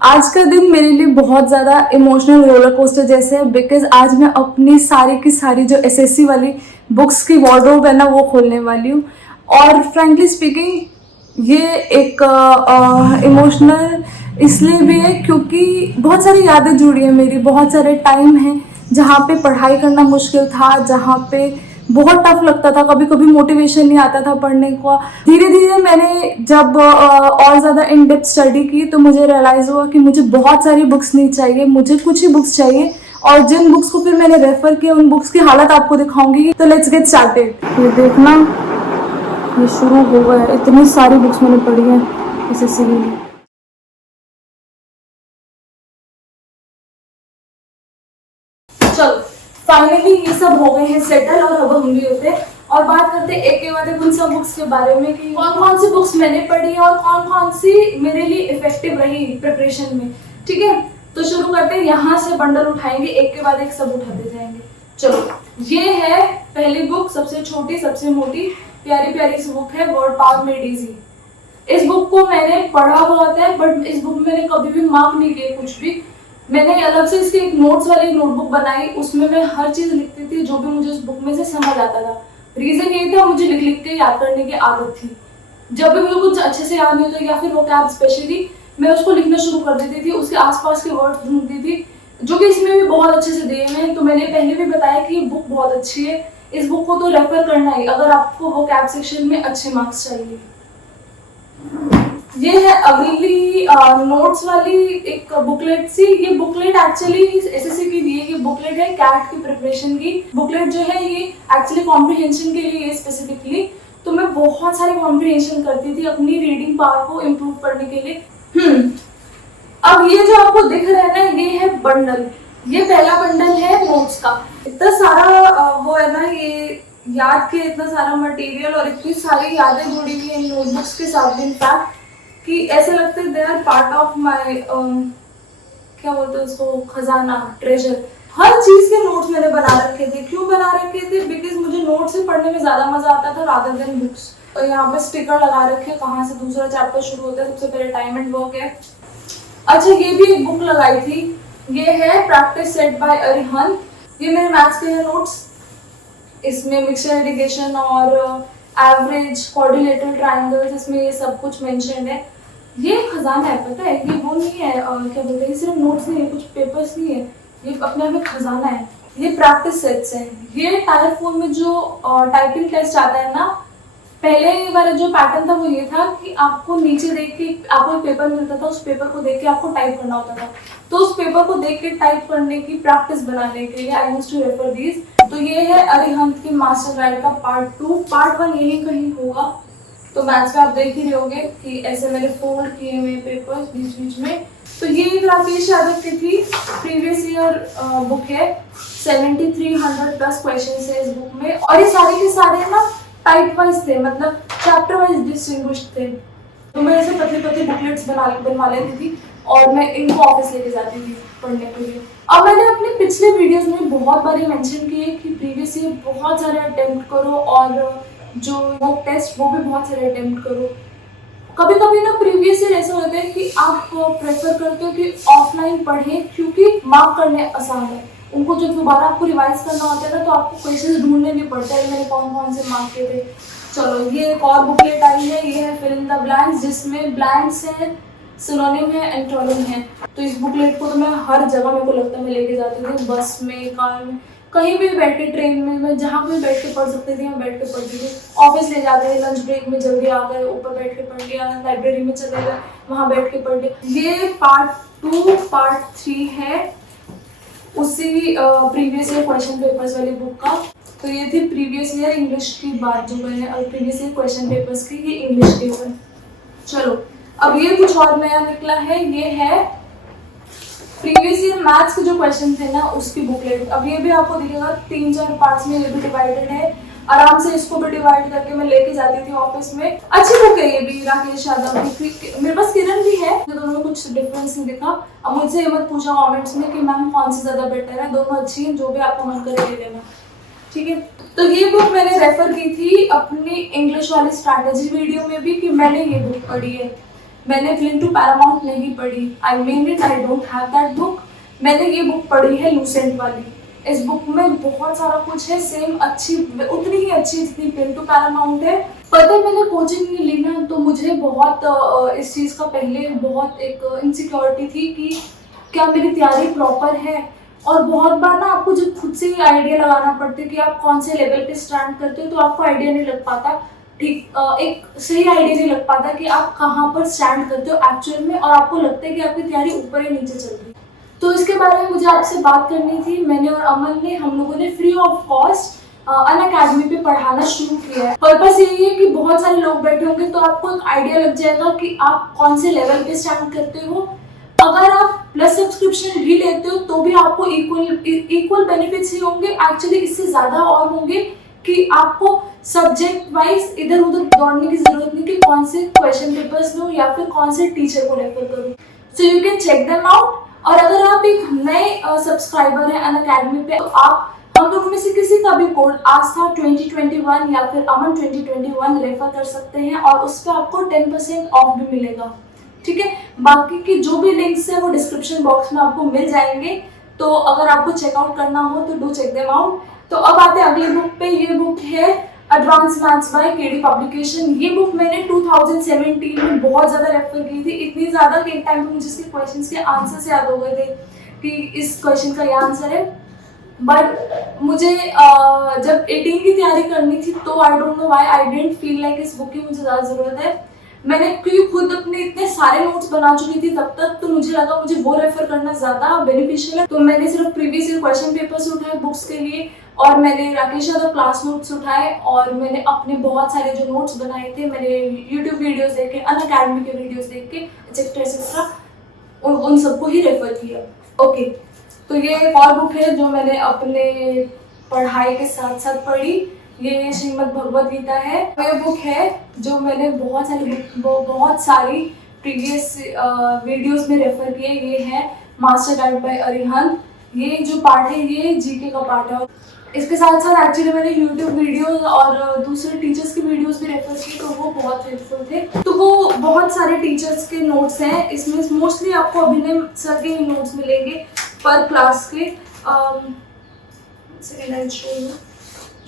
आज का दिन मेरे लिए बहुत ज़्यादा इमोशनल रोलर कोस्टर जैसे है, बिकॉज आज मैं अपनी सारी की सारी जो एसएससी वाली बुक्स की वॉर्डरोब है ना वो खोलने वाली हूँ। और फ्रेंकली स्पीकिंग ये एक इमोशनल इसलिए भी है क्योंकि बहुत सारी यादें जुड़ी हैं मेरी। बहुत सारे टाइम हैं जहाँ पे पढ़ाई करना मुश्किल था, जहाँ पे बहुत टफ लगता था, कभी कभी मोटिवेशन नहीं आता था पढ़ने को। धीरे धीरे मैंने जब और ज़्यादा इन डेप्थ स्टडी की तो मुझे रियलाइज़ हुआ कि मुझे बहुत सारी बुक्स नहीं चाहिए, मुझे कुछ ही बुक्स चाहिए। और जिन बुक्स को फिर मैंने रेफर किया उन बुक्स की हालत आपको दिखाऊंगी। तो लेट्स गेट स्टार्टेड। ये देखना, ये शुरू हो गया है। इतनी सारी बुक्स मैंने पढ़ी हैं एसएससी के लिए। चलो फाइनली ये सब हो गए हैं सेटल और अब हम भी होते हैं और बात करते हैं एक के बाद एक उन सब बुक्स के बारे में कि कौन कौन सी बुक्स मैंने पढ़ी और कौन कौन सी मेरे लिए इफेक्टिव रही प्रिपरेशन में। ठीक है, तो शुरू करते हैं। यहाँ से बंडल उठाएंगे, एक के बाद एक सब उठाते जाएंगे। चलो, ये है पहली बुक, सबसे छोटी सबसे मोटी प्यारी प्यारी सी बुक है, वर्ड पावर मेड इजी। इस बुक को मैंने पढ़ा बहुत है बट इस बुक में मैंने कभी भी मार्क नहीं किए कुछ भी। मैंने अलग से इसकी एक नोट्स वाली नोटबुक बनाई, उसमें मैं हर चीज लिखती थी जो भी मुझे उस बुक में से समझ आता था। रीजन ये था, मुझे लिख लिख के याद करने की आदत थी। जब भी मुझे कुछ अच्छे से याद नहीं होता या फिर वो कैब स्पेशली, मैं उसको लिखना शुरू कर देती थी, उसके आसपास के वर्ड्स ढूंढती थी, जो कि इसमें भी बहुत अच्छे से दिए हैं। तो मैंने पहले भी बताया कि ये बुक बहुत अच्छी है, इस बुक को तो रेफर करना ही अगर आपको वो कैब सेक्शन में अच्छे मार्क्स चाहिए। ये है अगली नोट्स वाली एक बुकलेट सी। ये बुकलेट एक्चुअली एसएससी की दी है, ये बुकलेट है कैट की प्रिपरेशन की बुकलेट जो है, ये एक्चुअली कॉम्प्रिहेंशन के लिए स्पेसिफिकली। तो मैं बहुत सारी कॉम्प्रिहेंशन करती थी अपनी रीडिंग पावर को इम्प्रूव करने के लिए। अब ये जो आपको दिख रहा है ना, ये है बंडल। ये पहला बंडल है नोट्स का। इतना सारा वो है ना, ये याद के इतना सारा मटेरियल और इतनी सारी यादें जुड़ी हुई है नोटबुक्स के साथ इनफैक्ट कि ऐसे लगता है they are part of my क्या बोलते हैं उसको, खजाना, ट्रेजर। हर चीज के नोट्स मैंने बना रखे थे। क्यों बना रखे थे? बिकॉज मुझे नोट्स से पढ़ने में ज्यादा मजा आता था रादर देन बुक्स। और यहाँ पे स्टिकर लगा रखे कहाँ से दूसरा चैप्टर शुरू होता है। सबसे पहले टाइम एंड वर्क है। अच्छा, ये भी एक बुक लगाई थी, ये है प्रैक्टिस सेट बाय अरिहंत। ये मेरे मैथ्स के हैं नोट्स। इसमें मिक्सचर इंटीग्रेशन और एवरेज, कोऑर्डिनेटर ट्रायंगल्स, इसमें ये सब कुछ मेंशन है। ये खजाना है, पता है, ये वो नहीं है क्या बोलते हैं, सिर्फ नोट्स नहीं है, कुछ पेपर्स नहीं है, ये अपने आप में खजाना है। ये प्रैक्टिस सेट्स हैं। ये टायर 4 में जो टाइपिंग टेस्ट आता है ना, पहले वाला जो पैटर्न था वो ये था कि आपको नीचे देख के आपको एक पेपर मिलता था, उस पेपर को देख के आपको टाइप करना होता था। तो उस पेपर को देख के टाइप करने की प्रैक्टिस बनाने के लिए I used to refer these. तो ये है अरिहंत की मास्टर गाइड का पार्ट 2। पार्ट 1 यही कहीं होगा। तो मैथ्स में आप देख ही रहे होगे कि ऐसे मैंने फोल्ड किए हुए पेपर्स बीच बीच में। तो ये एक राकेश यादव की थी, प्रीवियस ईयर बुक है। 7300 प्लस क्वेश्चन है इस बुक में और ये सारे के सारे ना टाइप वाइज थे, मतलब चैप्टर वाइज डिस्टिंग्विश्ड थे। तो मैं ऐसे पतली पतली बुकलेट्स बनवा लेती थी और मैं इनको ऑफिस लेके जाती थी पढ़ने के लिए। अब मैंने अपने पिछले वीडियोस में बहुत बार मेंशन किए कि प्रीवियस ईयर बहुत सारे अटेम्प्ट करो और जो मॉक टेस्ट वो भी बहुत सारे अटेम्प्ट करो। कभी कभी ना प्रीवियस ईयर ऐसा होता है कि आप प्रेफर करते हो कि ऑफलाइन पढ़ें क्योंकि मार्क करने आसान है। उनको जब दोबारा आपको रिवाइज करना होता है ना, तो आपको क्वेश्चंस ढूंढने नहीं पड़ते हैं मैंने कौन कौन से मार्क किए थे। चलो, ये एक और बुकलेट आई है, ये है फिल इन द ब्लैंक्स, जिसमें ब्लैंक्स हैं, सिनोनिम है, एंटोनिम है। तो इस बुकलेट को तो मैं हर जगह, मेरे को लगता है मैं लेके जाती थी, बस में, कार में, कहीं भी बैठ के, ट्रेन में, मैं जहाँ भी बैठ के पढ़ सकती थी मैं बैठ के पढ़ती थी। ऑफिस ले जाते थे, लंच ब्रेक में जल्दी आ गए, ऊपर बैठ के पढ़ लिया, लाइब्रेरी में चले गए, वहाँ बैठ के पढ़ लिया। ये पार्ट 2 पार्ट 3 है उसी प्रीवियस ईयर क्वेश्चन पेपर्स वाली बुक का। तो ये थी प्रीवियस ईयर इंग्लिश की बात जो मैंने, और प्रीवियस ईयर क्वेश्चन पेपर्स की, ये इंग्लिश के हुए। चलो, अब ये कुछ और नया निकला है, ये है प्रीवियस ईयर मैथ्स के जो क्वेश्चन थे ना उसकी बुकलेट। अब ये भी आपको दिखेगा 3-4 पार्ट्स में, ये भी डिवाइडेड है। आराम से इसको भी डिवाइड करके मैं लेके जाती थी ऑफिस में। अच्छी बुक है ये भी, राकेश यादव की। मेरे पास किरण भी है, दोनों में कुछ डिफरेंस नहीं दिखा। अब मुझसे ये मत पूछा कमेंट्स में कि मैम कौन सी ज्यादा बेटर है, दोनों अच्छी हैं, जो भी आपको मन करे ले लेना। ठीक है, तो ये बुक मैंने रेफर की थी अपनी इंग्लिश वाली स्ट्रैटेजी वीडियो में भी कि मैंने ये बुक पढ़ी है। मैंने क्लिंग टू पैरामाउंट नहीं पढ़ी, I mean it, I don't have that book. मैंने ये बुक पढ़ी है लूसेंट वाली। इस बुक में बहुत सारा कुछ है, सेम अच्छी, उतनी ही अच्छी जितनी क्लिंग टू पैरामाउंट है। पता है मैंने कोचिंग नहीं ली ना, तो मुझे बहुत इस चीज़ का पहले बहुत एक इनसिक्योरिटी थी कि क्या मेरी तैयारी प्रॉपर है। और बहुत बार ना आपको जब खुद से ही आइडिया लगाना पड़ता है कि आप कौन से लेवल पे स्टैंड करते हो, तो आपको आइडिया नहीं लग पाता, ठीक एक सही आइडिया नहीं लग पाता कि आप कहाँ पर स्टैंड करते हो एक्चुअल में, और आपको लगता है कि आपकी तैयारी ऊपर या नीचे चल रही है। तो इसके बारे में मुझे आपसे बात करनी थी। मैंने और अमन ने, हम लोगों ने फ्री ऑफ कॉस्ट अनअकैडमी पे पढ़ाना शुरू किया है। पर्पस यही है कि बहुत सारे लोग बैठे होंगे तो आपको एक आइडिया लग जाएगा कि आप कौन से लेवल पे स्टैंड करते हो। अगर आप प्लस सब्सक्रिप्शन भी लेते हो तो भी आपको इक्वल बेनिफिट्स ही होंगे, एक्चुअली इससे ज़्यादा और होंगे कि आपको सब्जेक्ट वाइज इधर उधर दौड़ने की जरूरत नहीं कि कौन से क्वेश्चन पेपर्स लो या फिर कौन से टीचर को रेफर करूँ। So you can check them out. और अगर आप एक नए सब्सक्राइबर हैं अनअकैडमी पे, तो आप हम लोगों में से किसी का भी कोड आस्था 2021 या फिर अमन 2021 रेफर कर सकते हैं और उस पर आपको 10% ऑफ भी मिलेगा, ठीक है। बाकी की जो भी लिंक्स है वो डिस्क्रिप्शन बॉक्स में आपको मिल जाएंगे, तो अगर आपको चेकआउट करना हो तो डू चेक देम आउट। तो अब आते हैं अगली बुक पे। ये बुक है advance maths by KD publication. ये बुक मैंने 2017 में बहुत ज़्यादा रेफर की थी, इतनी ज़्यादा कि एक टाइम पे मुझे इसके क्वेश्चंस के आंसर्स याद हो गए थे कि इस क्वेश्चन का ये आंसर है। बट मुझे जब 18 की तैयारी करनी थी तो I don't know why I didn't feel like इस बुक की मुझे ज़्यादा ज़रूरत है। मैंने क्योंकि खुद अपने इतने सारे नोट्स बना चुकी थी तब तक, तो मुझे लगा मुझे वो रेफर करना ज़्यादा बेनिफिशियल है। तो मैंने सिर्फ प्रीवियस ईयर क्वेश्चन पेपर्स उठाए बुक्स के लिए, और मैंने राकेश यादव क्लास नोट्स उठाए, और मैंने अपने बहुत सारे जो नोट्स बनाए थे मैंने यूट्यूब वीडियोस देख के, अनअकैडमी के वीडियोस देख के, एक्सेट्रा एक्सेट्रा, उन सबको ही रेफर किया। ओके, तो ये एक और बुक है जो मैंने अपने पढ़ाई के साथ साथ पढ़ी। ये श्रीमद् भगवद गीता है। ये बुक है जो मैंने बहुत सारी प्रीवियस वीडियोस में रेफर किए। ये है मास्टर गाइड बाय अरिहंत। ये जो पार्ट है ये जीके का पार्ट है। इसके साथ साथ एक्चुअली मैंने यूट्यूब वीडियोस और दूसरे टीचर्स की वीडियोस भी रेफर की, तो वो बहुत हेल्पफुल थे। तो वो बहुत सारे टीचर्स के नोट्स हैं इसमें, मोस्टली आपको अभिनय सर के नोट्स मिलेंगे पर क्लास के।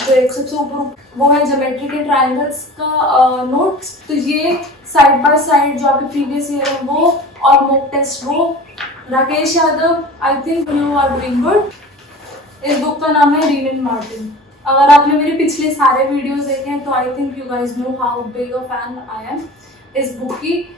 जो एक सबसे ऊपर वो है ज्योमेट्री के ट्रायंगल्स का नोट्स। तो ये साइड बाय साइड जो आपके प्रीवियस ईयर है वो, और मॉक टेस्ट वो। Rakesh Yadav, I think you are doing good. इस बुक का नाम है रीन एंड मार्टिन। अगर आपने मेरे पिछले सारे वीडियोस देखे हैं तो आई think you guys know how big a fan I am इस बुक की।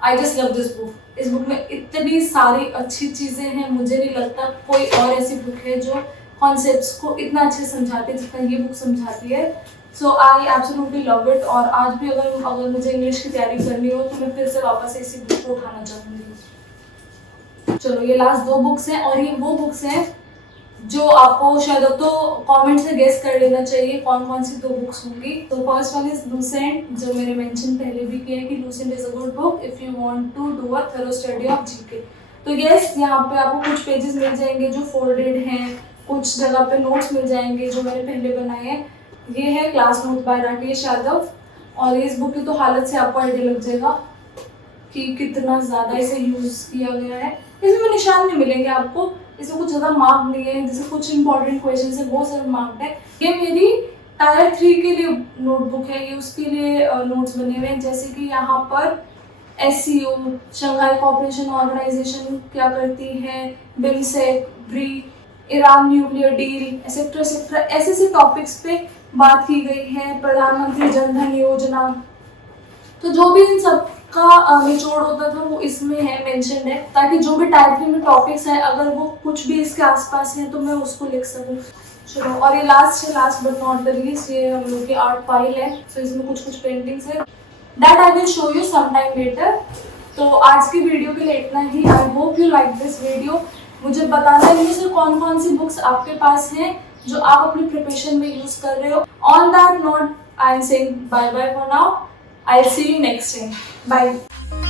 I just love this book. इस बुक में इतनी सारी अच्छी चीज़ें हैं, मुझे नहीं लगता कोई और ऐसी बुक है जो कॉन्सेप्ट्स को इतना अच्छे समझाती है जितना ये बुक समझाती है। सो आई एब्सोल्युटली लव इट। और आज भी अगर मुझे इंग्लिश की तैयारी करनी हो तो मैं फिर से वापस इसी बुक को उठाना चाहूँगी। चलो, ये लास्ट 2 बुक्स हैं, और ये वो बुक्स हैं जो आपको शायद अब तो कमेंट से गेस कर लेना चाहिए कौन कौन सी 2 बुक्स होंगी। तो फर्स्ट वन इज लूसेंट, जो मैंने मेंशन पहले भी किया है कि Lucent is a good book if you want to do a thorough study of GK. तो यस, यहाँ पे आपको कुछ पेजेस मिल जाएंगे जो फोल्डेड हैं, कुछ जगह पे नोट्स मिल जाएंगे जो मैंने पहले बनाए हैं। ये है class note by Rakesh Yadav, और इस बुक की तो हालत से आपको आइडिया लग जाएगा कि कितना ज़्यादा इसे यूज़ किया गया है। इसमें निशान नहीं मिलेंगे आपको, इसमें कुछ ज़्यादा मार्क नहीं है, जैसे कुछ इंपॉर्टेंट क्वेश्चन है वो सब मार्क्ड है। ये मेरी टायर 3 के लिए नोटबुक है, ये उसके लिए नोट्स बने हुए हैं। जैसे कि यहाँ पर SCO, शंघाई कोऑपरेशन ऑर्गेनाइजेशन क्या करती है, बिमसेक, ब्री, Iran nuclear deal, etcetera etcetera, ऐसे टॉपिक्स पे बात की गई है। प्रधानमंत्री जन धन योजना, तो जो भी इन सब का निचोड़ होता था वो इसमें है, मेंशन है, ताकि जो भी टाइप 3 में टॉपिक्स है अगर वो कुछ भी इसके आसपास है तो मैं उसको लिख सकूँ। चलो, और ये last but not the least, ये हम लोग की आर्ट फाइल है। तो इसमें कुछ पेंटिंग्स है, that I will show you some time later. तो आज की वीडियो के लिए इतना ही। I hope you like this video. मुझे बताना है इनमें से कौन कौन सी बुक्स आपके पास हैं जो आप अपनी प्रिपरेशन में यूज कर रहे हो। On that note I am saying bye bye for now. I'll see you next time. Bye.